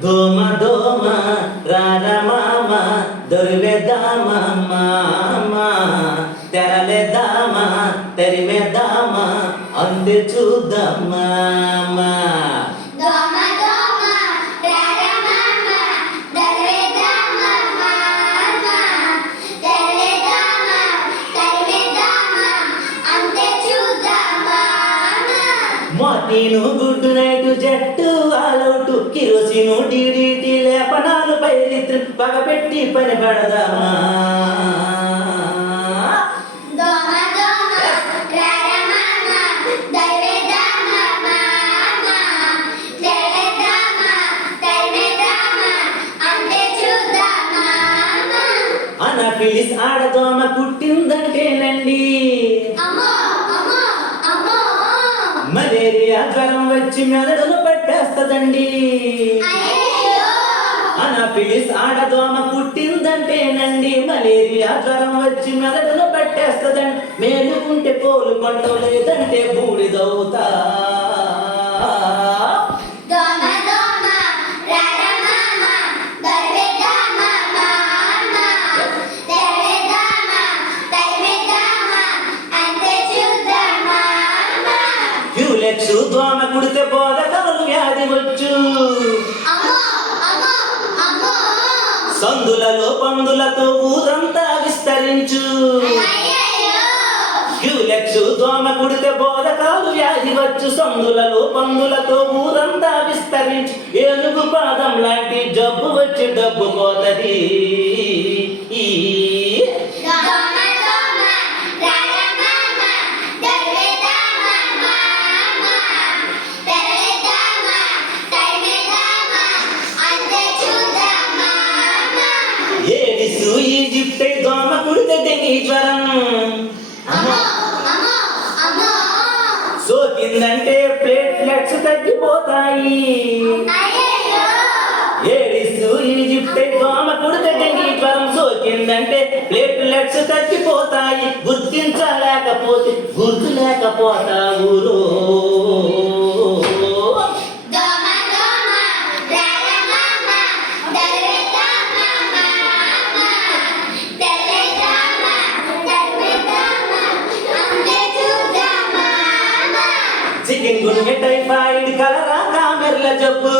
దోమ దోమ రార మామ తెరలే మామ తెరలేద్దామ తెరిమేద్దామ అంది చూద్దామా మోటీను గుడ్డు నైటు జట్టు ఆలౌటు కిరోసిను డిడిటి లేపనాలు పైరిత్రి పగపెట్టి పని పడదామా అన్న పిలిచి రారమామ దర్వేదామ మామ దర్వేదామ కర్వేదామ అంతే చూద్దామ అనాఫిలిస్ ఆడదోమ కుట్టిందంటేనండి అమ్మో అమ్మో అమ్మో మలేరియా జ్వరం వచ్చి మెదడును పట్టేస్తదండి. అనాఫిలిస్ ఆడదోమ పుట్టిందంటేనండి మలేరియా జ్వరం వచ్చి మెదడును పట్టేస్తదండి. మేలుకుంటే కోలుకుంటాం లేదంటే బూడిదవుతా. క్యూలెక్స్ దోమ కుడితే బోధకాలు వ్యాధి వచ్చు సందులలో పందులతో ఊరంతా విస్తరించు. క్యూలెక్స్ దోమ కుడితే బోధకాలు వ్యాధి వచ్చు. సందులలో పందులతో ఊరంతా విస్తరించు. ఏనుగు పాదం లాంటి జబ్బు వచ్చి డబ్బు పోతది ఈ కుడితే డెంగీ జ్వరం? అమ్మో అమ్మో అమ్మో. సోకిందంటే ప్లేట్లెట్స్ తగ్గిపోతాయి. ఏడిస్తూ ఈజిప్ట్ దోమ కుడితే డెంగీ జ్వరం? సోకిందంటే ప్లేట్లెట్స్ తగ్గిపోతాయి. గుర్తించలేకపోతే గుర్తు లేకపోతా గున్య టైఫాయిడ్ కలరా కామెర్ల జబ్బు.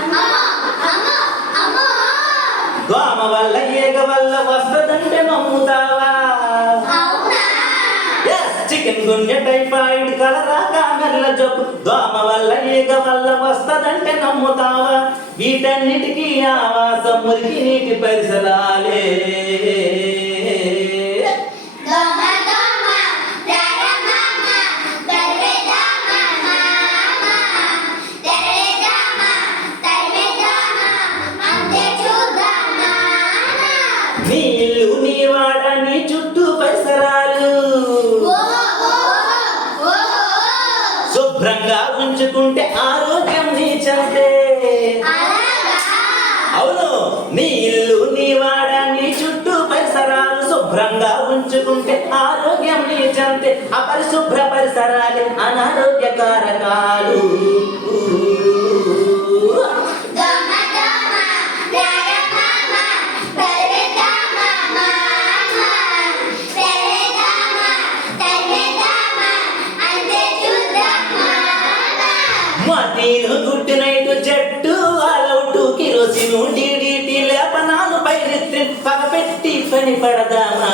అమ్మో దోమ వల్ల ఏగ వల్ల వస్తదంటే నమ్ముతావా? చికెన్ గున్య టైఫాయిడ్ కలరా కామెర్ల జబ్బు. దోమ వల్ల ఈగ వల్ల వస్తదంటే నమ్ముతావా? వీటన్నిటికీ ఆవాసం మురికి నీటి పరిసరాలే. నీ ఇల్లు నీ వాడ నీ చుట్టూ పరిసరాలు. శుభ్రంగా ఉంచుకుంటే ఆరోగ్యం నీ చంటే అవును నీ ఇల్లు నీ వాడ నీ చుట్టూ పరిసరాలు శుభ్రంగా ఉంచుకుంటే ఆరోగ్యం నీ చంటే అపరిశుభ్ర పరిసరాలే అనారోగ్య కారకాలు మతీను గుడ్డు నైటు జట్టు అలౌటు కిరోసిను డిడిటి లేపనాలు పైరెత్తి పగపెట్టి పని పడదామా?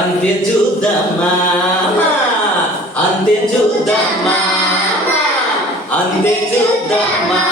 అంతే చూద్దామ అంతే చూద్దామా. అంతే చూద్దామా?